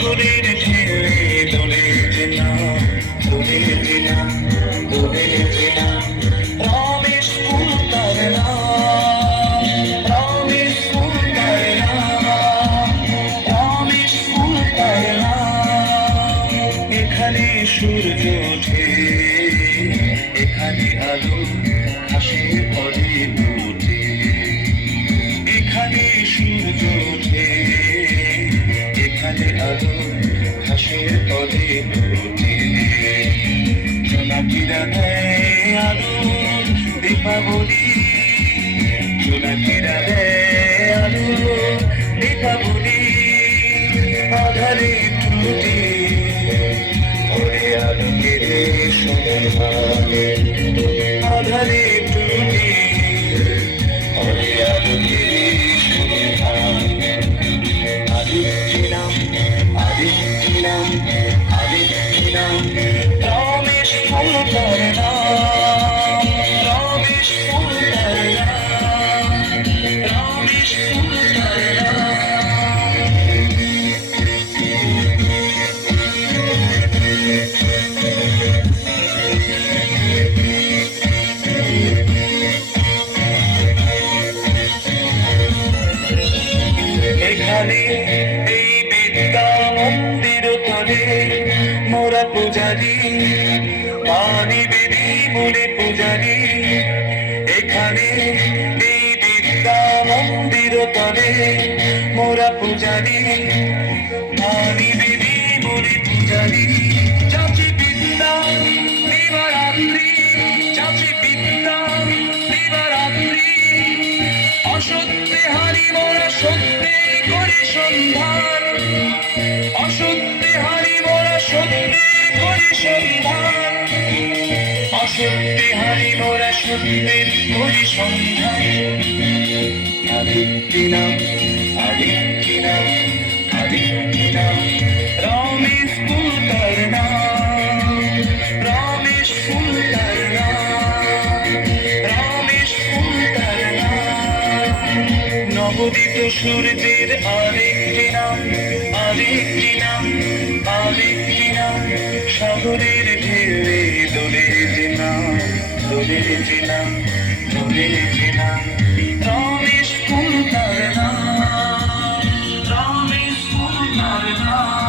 সাগরের ঢেউয়ে দোলে যে নাম, দোলে যে নাম, দোলে যে নাম। রমেশ ফুল তার নাম, রমেশ ফুল তার নাম, রমেশ ফুল তার নাম। এখানে সূর্য ওঠে, এখানে আলো হাসির পদে উঠে, এখানে সূর্য ওঠে, এখানে আলো হাসির পদে উঠে। জোনাকিরা দেয় আলো দীপাবলি, জোনাকিরা দেয় আলো দীপাবলি। আধারে টুটি ওরে আলোকের সন্ধান, আধারে টুটি ওরে আলোকের সন্ধান। আদিত্য নাম, আদিত্য নাম, আদিত্য নাম। রমেশ ফুল তার নাম, রমেশ ফুল তার নাম, রমেশ ফুল তার নাম। এখানে এই বিদ্যা মন্দির তলে মোরা পূজারি, পানি বেদি বলে পূজারি। এখানে এই বিদ্যা মন্দির তলে মোরা পূজারি, পানি বেদি বলে পূজারি। চাচি বিদ্যা দিবারাত্রি, চাচি বিদ্যা দিবারাত্রি। অসত্যে হারি মোরা সত্যে করি সন্ধান, অসত্যে হারি মোরা সত্যে করি সন্ধান, অসত্যে হারি মোরা সত্যের করি সন্ধান। আদিত্য নাম, আদিত্য নাম, আদিত্য নাম। রমেশ ফুল তার নাম, রমেশ ফুল তার নাম, রমেশ ফুল তার নাম। নবোদিত সূর্যের আরেকটি নাম, আরেকটি নাম, আরেকটি নাম। সাগরের ঢেউয়ে দোলে যে নাম, দোলে যে নাম, দোলে যে নাম। রমেশ ফুল তার নাম, রমেশ ফুল তার নাম।